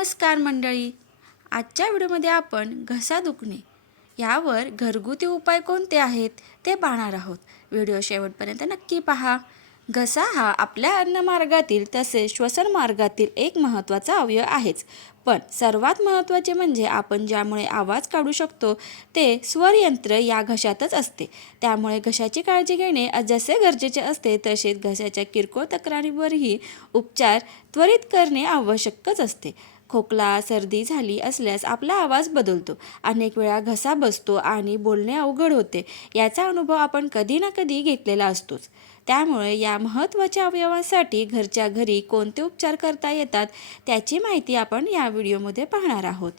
नमस्कार मंडळी. आजच्या व्हिडिओमध्ये आपण घसा दुखणे यावर घरगुती उपाय कोणते आहेत ते पाहणार आहोत. व्हिडिओ शेवटपर्यंत नक्की पहा. घसा हा आपल्या अन्नमार्गातील तसेच श्वसन मार्गातील एक महत्त्वाचा अवयव आहेच. पण सर्वात महत्त्वाचे म्हणजे आपण ज्यामुळे आवाज काढू शकतो ते स्वरयंत्र या घशातच असते. त्यामुळे घशाची काळजी घेणे जसे गरजेचे असते तसेच घशाच्या किरकोळ तक्रारीवरही उपचार त्वरित करणे आवश्यकच असते. खोकला सर्दी झाली असल्यास आपला आवाज बदलतो, अनेक वेळा घसा बसतो आणि बोलणे अवघड होते. याचा अनुभव आपण कधी ना कधी घेतलेला असतोच. त्यामुळे या महत्त्वाच्या अवयवासाठी घरच्या घरी कोणते उपचार करता येतात त्याची माहिती आपण या व्हिडिओमध्ये पाहणार आहोत.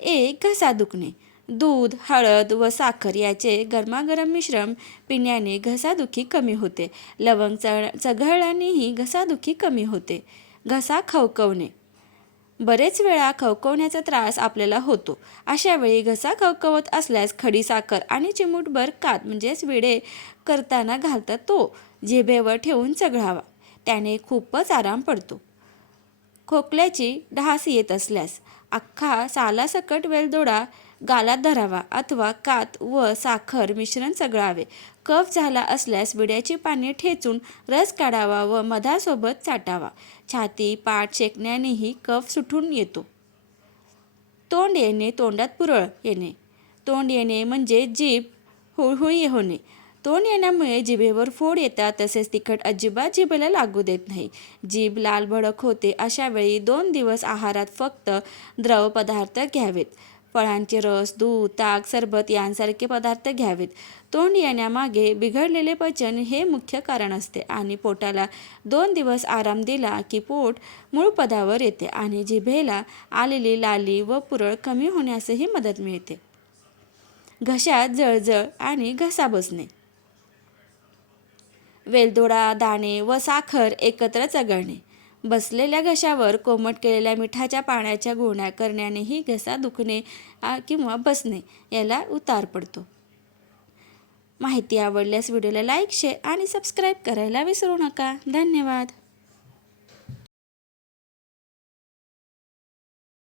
1. घसा दुखणे. दूध, हळद व साखर याचे गरमागरम मिश्रण पिण्याने घसादुखी कमी होते. लवंग चघळल्यानेही घसादुखी कमी होते. घसा खवखवणे. बरेच वेळा खवखवण्याचा त्रास आपल्याला होतो. अशा वेळी घसा खवखवत असल्यास खडीसाखर आणि चिमूटभर कात विडे करताना घालतात तो जिभेवर ठेवून चघळावा. त्याने खूपच आराम पडतो. खोकल्याची ढास येत असल्यास अख्खा सालासकट वेलदोडा गालात धरावा अथवा कात व साखर मिश्रण चघळावे. कफ झाला असल्यास विड्याची पाने ठेचून रस काढावा व मधासोबत चाटावा. छाती पाठ शेकण्यानेही कफ सुटून येतो. तोंड येणे, तोंडात पुरळ येणे. तोंड येणे म्हणजे जीभ हुळहुळी होणे. तोंड येण्यामुळे जिभेवर फोड येतात तसेच तिखट अजिबात जिभेला लागू देत नाही. जीभ लाल भडक होते. अशा वेळी 2 दिवस आहारात फक्त द्रव पदार्थ घ्यावेत. फळांचे रस, दूध, ताक, सरबत यांसारखे पदार्थ घ्यावेत. तोंड येण्यामागे बिघडलेले पचन हे मुख्य कारण असते आणि पोटाला 2 दिवस आराम दिला की पोट मूळ पदावर येते आणि जिभेला आलेली लाली व पुरळ कमी होण्यासही मदत मिळते. घशात जळजळ आणि घसा बसणे. वेलदोडा, दाणे व साखर एकत्र चघळणे. बसलेल्या घशावर कोमट केलेल्या मिठाच्या पाण्याच्या गुळण्या करण्यानेही घसा दुखणे किंवा बसणे याला उतार पडतो. माहिती आवडल्यास व्हिडिओला लाईक, शेअर आणि सबस्क्राईब करायला विसरू नका. धन्यवाद.